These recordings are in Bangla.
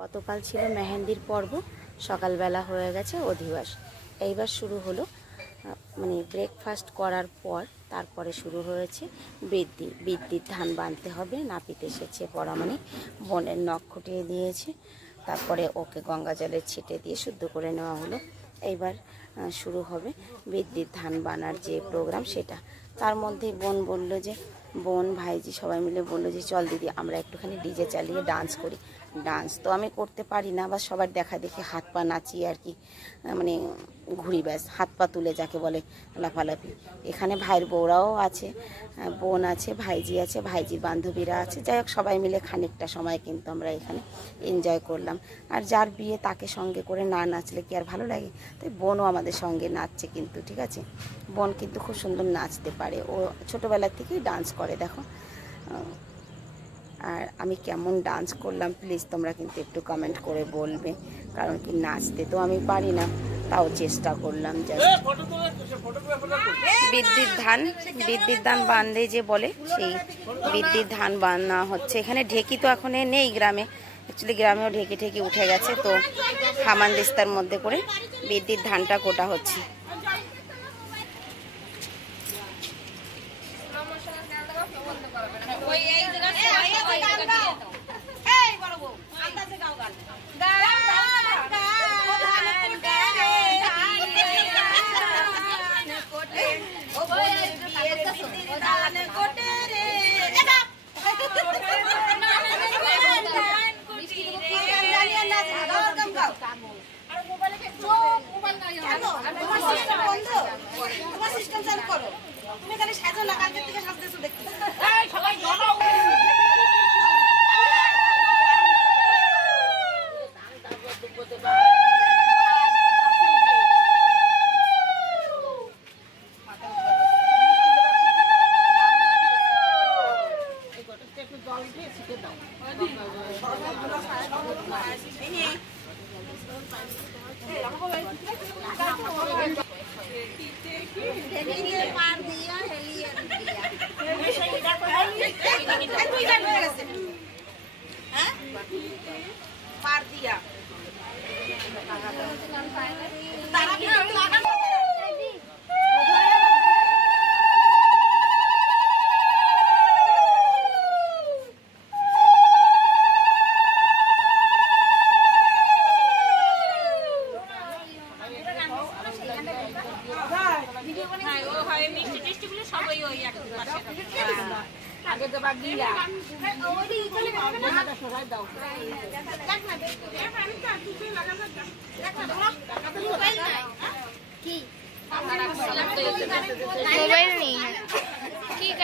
গতকাল ছিল মেহেন্দির পর্ব, সকালবেলা হয়ে গেছে অধিবাস। এইবার শুরু হলো মানে ব্রেকফাস্ট করার পর তারপরে শুরু হয়েছে বৃদ্ধির ধান বাঁধতে হবে। নাপিত এসেছে, পরামানি বোনের নখ খুঁটিয়ে দিয়েছে, তারপরে ওকে গঙ্গা জলের ছিটে দিয়ে শুদ্ধ করে নেওয়া হলো। এইবার শুরু হবে বৃদ্ধির ধান বানার যে প্রোগ্রাম সেটা। তার মধ্যেই বোন ভাইজি সবাই মিলে বললো যে চল দিদি আমরা একটুখানি ডিজে চালিয়ে ডান্স করি। ডান্স তো আমি করতে পারি না, বা সবার দেখা দেখে হাত পা নাচিয়ে আর কি, মানে ঘুরি ব্যাস, হাত পা তুলে যাকে বলে লাফালাফি। এখানে ভাইয়ের বউরাও আছে, বোন আছে, ভাইজি আছে, ভাইজির বান্ধবীরা আছে। যাই হোক সবাই মিলে খানিকটা সময় কিন্তু আমরা এখানে এনজয় করলাম। আর যার বিয়ে তাকে সঙ্গে করে না নাচলে কি আর ভালো লাগে? তাই বোনও আমাদের সঙ্গে নাচছে কিন্তু, ঠিক আছে। বোন কিন্তু খুব সুন্দর নাচতে পারে, ও ছোটোবেলার থেকেই ডান্স করে দেখো। আর আমি কেমন ডান্স করলাম প্লিজ তোমরা কিন্তু একটু কমেন্ট করে বলবে, কারণ কি নাচতে তো আমি পারি না, তাও চেষ্টা করলাম। বৃদ্ধির ধান বাঁধে যে বলে, সেই বৃদ্ধির ধান বাঁধা হচ্ছে এখানে। ঢেকি তো এখন নেই গ্রামে, অ্যাকচুয়ালি গ্রামেও ঢেকি উঠে গেছে, তো হামানদিস্তার মধ্যে করে বৃদ্ধির ধানটা কোটা হচ্ছে। মোবাইল নেই কি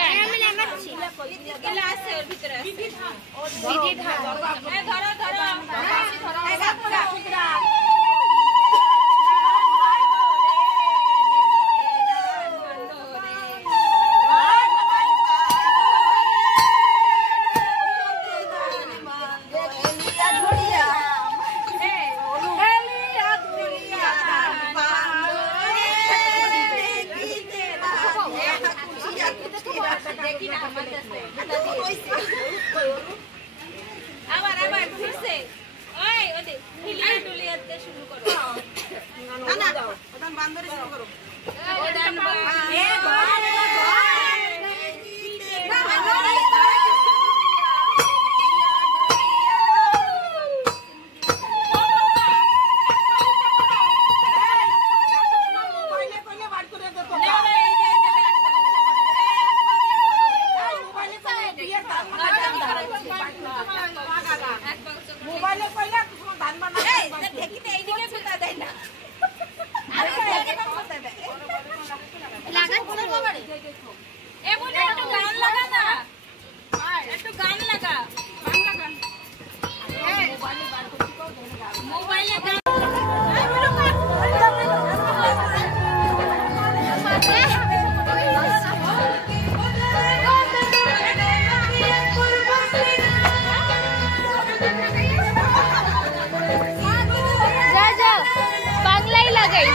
বাংলাই লাগাই।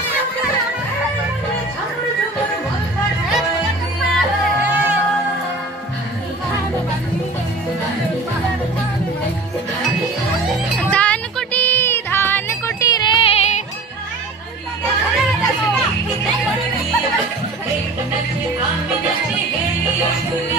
দান Thank you.